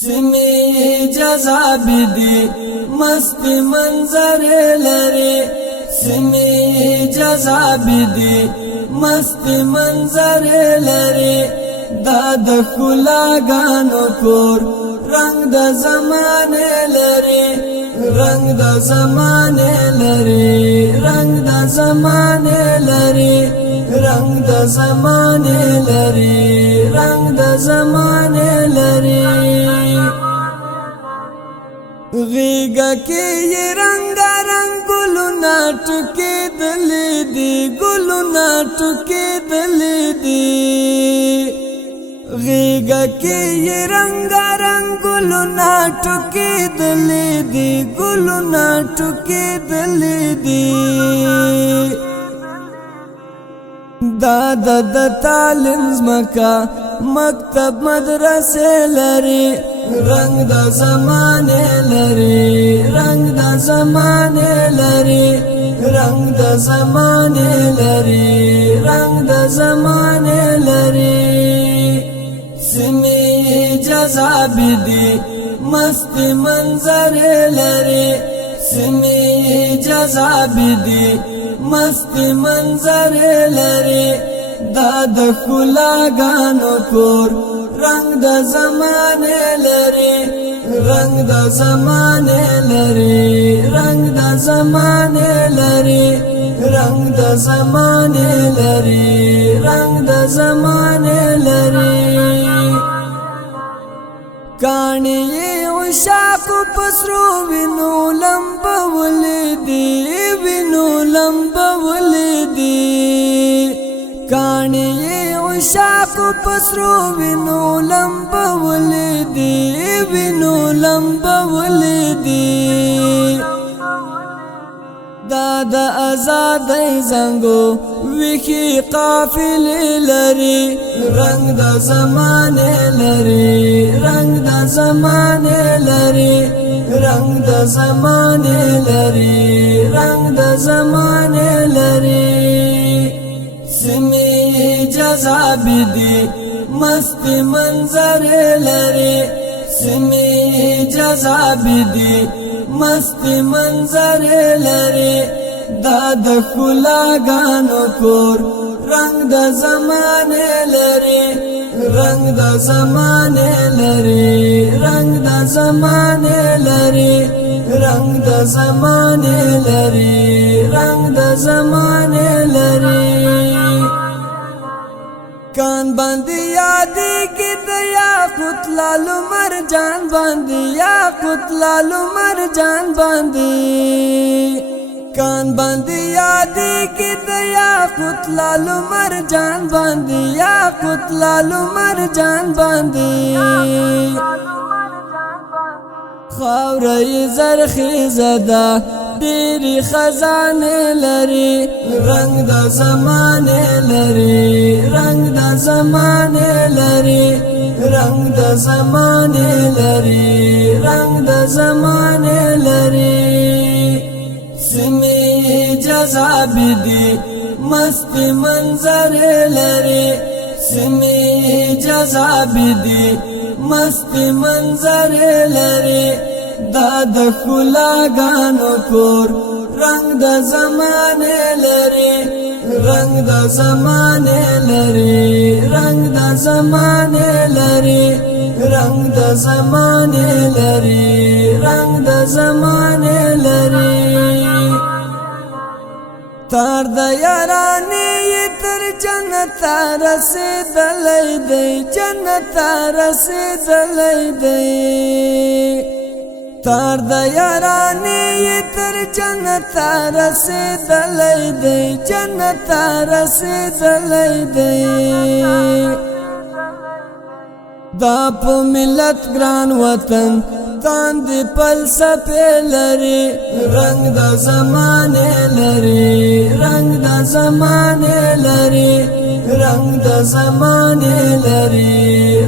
سمی جذاب دی مست منظر لري سمی جذاب دی مست منظر لري دا د ښکلاګانو کور رنگ د زمانه لري رنگ د زمانه لري رنگ د زمانه لري رنگ د زمانه لري رنگ د زمانه لري غیگا کی رنگ رنگ گلونا ټکی دلی دی گلونا ټکی دلی دی غیگا کی رنگ رنگ گلونا ټکی دلی دی گلونا ټکی دلی دی دا د تعلیم زمکا مکتب مدرسه لري رنگ د زمانه لري رنگ د زمانه لري رنگ د زمانه لري رنگ د زمانه لري سمی جذاب دی مست منظر لري سمی جذاب دی مست منظر لري دا د ښکلاګانو کور رنگ د زمانه لري رنگ د زمانه لري رنگ د زمانه لري رنگ د زمانه لري رنگ د زمانه لري کانی عشاق پسرو وینو لمبا ولدی وینو لمبا ولدی کانی عشاق پسرو وینو لمبا ولدی وینو لمبا ولدی دا د آزادۍ زنګو ویخي قافلې لري رنگ د زمانه لري رنگ د زمانه لري رنگ د زمانه لري رنگ د زمانه لري سمی جذاب دی مست منظر لري سمی جذاب دی مست منظر لري دا د ښکلاګانو کور رنگ د زمانه لري رنگ د زمانه لري رنگ د زمانه لري رنگ د زمانه لري رنگ د زمانه لري کان باندې یادې کې د یاقوت لالو مرجان باندې یاقوت لالو مرجان باندې کان باندې یادې کې د یاقوت لالو مرجان باندې یاقوت لالو مرجان باندې خاورې زرخیزه ده ډېرې خزانې لري رنگ د زمانه لري رنگ د زمانه لري رنگ د زمانه لري رنگ د زمانه لري سمی جذاب دی مست منظر لري سمی جذاب دی مست منظر لري دا د ښکلاګانو کور رنگ د زمانه لري رنگ د زمانه لري رنگ د زمانه لري رنگ د زمانه لري رنگ د زمانه لري تار د یارانې تر جنت رسېدلی دی جنت رسېدلی دی تار د یارانې تر جنت رسېدلی دی جنت رسېدلی دی دا په ملت ګران وطن تاندې فلسفې لري رنگ د زمانه لري رنگ د زمانه لري رنگ د زمانه لري